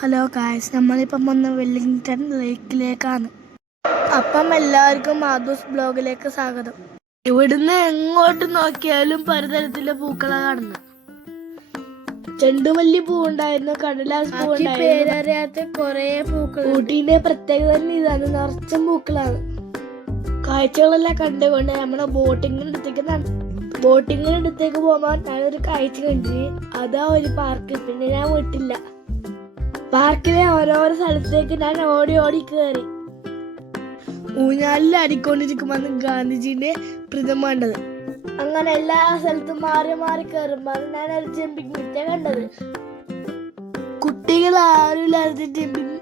Hello guys, നമ്മളിപ്പം വന്ന Wellington ലേക്കിലേക്കാണ്. അപ്പം എല്ലാവർക്കും മാധൂസ് ബ്ലോഗിലേക്ക് സ്വാഗതം. ഇവിടുന്ന് എങ്ങോട്ട് നോക്കിയാലും പലതരത്തിലെ പൂക്കളാണ് കാണുന്നത്. ചെണ്ടുമല്ലി പൂവുണ്ടായിരുന്നു, കടലാസ് പൂവുണ്ടായിരുന്നു, പേരറിയാത്ത കുറെ പൂക്കൾ. ഊട്ടിന്റെ പ്രത്യേകത തന്നെ ഇതാണ്, നിറച്ചും പൂക്കളാണ്. കാഴ്ചകളെല്ലാം കണ്ടുകൊണ്ട് നമ്മളെ ബോട്ടിങ്ങിനടുത്തേക്ക് പോകാൻ ഞാനൊരു കാഴ്ച കണ്ടിന്. അതാ ഒരു പാർക്ക്. പിന്നെ ഞാൻ വിട്ടില്ല. പാർക്കിലെ ഓരോരോ സ്ഥലത്തേക്ക് ഞാൻ ഓടി ഓടി കയറി. ഊഞ്ഞാലിൽ അടിക്കൊണ്ടിരിക്കുമ്പോൾ ഗാന്ധിജിന്റെ പ്രതിമ കണ്ടത്. അങ്ങനെ എല്ലാ സ്ഥലത്തും മാറി മാറി കയറുമ്പോൾ ഞാൻ ഒരു ജമ്പിങ് ബിറ്റാ കണ്ടത്. കുട്ടികൾ ആരും ജമ്പിങ്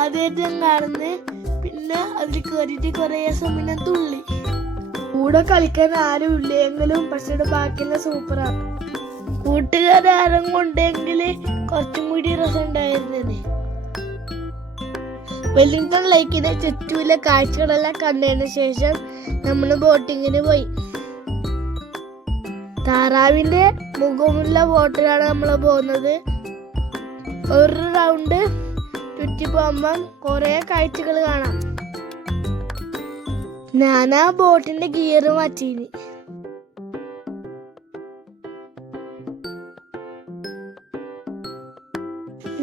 ആദ്യമായിട്ട് കാണുന്നത്. പിന്നെ അതിൽ കയറിയിട്ട് കുറേ സമയം തുള്ളി. കൂടെ കളിക്കാൻ ആരും ഇല്ലെങ്കിലും പക്ഷെ ബാക്കിയെല്ലാം സൂപ്പറാണ്. കൂട്ടുകാരും കൊണ്ടെങ്കിൽ കുറച്ചും കൂടി രസം ഉണ്ടായിരുന്നത്. വെല്ലിംഗ്ടൺ ലേക്കിന്റെ ചുറ്റുമുള്ള കാഴ്ചകളെല്ലാം കണ്ടതിന് ശേഷം നമ്മൾ ബോട്ടിങ്ങിന് പോയി. താറാവിന്റെ മുഖമുള്ള ബോട്ടിലാണ് നമ്മൾ പോകുന്നത്. ഒരു റൗണ്ട് ചുറ്റി പോകുമ്പം കുറെ കാഴ്ചകൾ കാണാം. ഞാനാ ബോട്ടിന്റെ ഗിയർ മാറ്റീന്.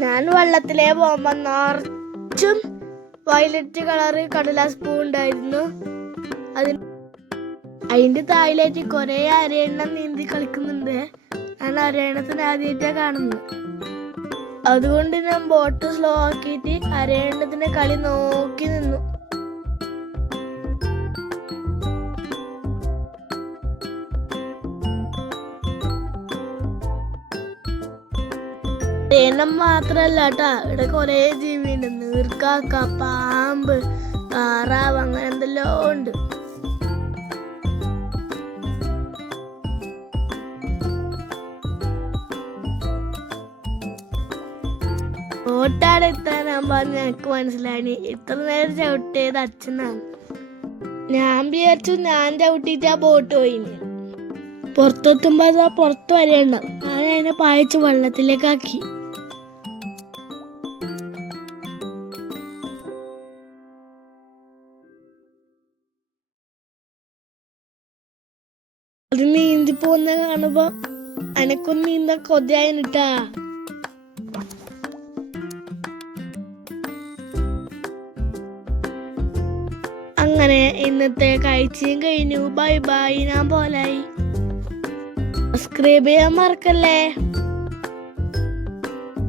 ഞാൻ വെള്ളത്തിലേ പോകുമ്പോ നിറച്ചും വയലറ്റ് കളറ് കടലാസ് പൂ ഉണ്ടായിരുന്നു. അതിന്റെ താഴേക്ക് കുറെ അരയണ്ണം നീന്തി കളിക്കുന്നുണ്ട്. ഞാൻ അരയണ്ണത്തിന് ആദ്യമായിട്ടാ കാണുന്നത്. അതുകൊണ്ട് ഞാൻ ബോട്ട് സ്ലോ ആക്കിയിട്ട് അരയണ്ണത്തിന്റെ കളി നോക്കി നിന്നു. തേനം മാത്രല്ല കേട്ടാ, ഇവിടെ കൊറേ ജീവിയുണ്ട്. നീർക്കാക്ക, പാമ്പ്, താറാവ്, അങ്ങനെ എന്തെല്ലോ ഉണ്ട്. ബോട്ടാടെ എത്താനാകുമ്പോ എനിക്ക് മനസ്സിലായി ഇത്ര നേരം ചവിട്ടിയത് അച്ഛനാണ്. ഞാൻ വിചാരിച്ചു ഞാൻ ചവിട്ടിട്ട് ആ ബോട്ട് പോയിന്. പുറത്തെത്തുമ്പോ പുറത്ത് വരെയുണ്ടാവും. ഞാൻ അതിനെ പായിച്ച് വെള്ളത്തിലേക്കാക്കി. അത് നീന്തി പോകുന്ന കാണുമ്പോ എനക്കൊന്ന് നീന്താൻ കൊതിയായിട്ടാ. അങ്ങനെ ഇന്നത്തെ കാഴ്ചയും കഴിഞ്ഞു. ബൈ ബൈ, ഞാൻ പോലായി. സബ്സ്ക്രൈബ് ചെയ്യാൻ മറക്കല്ലേ.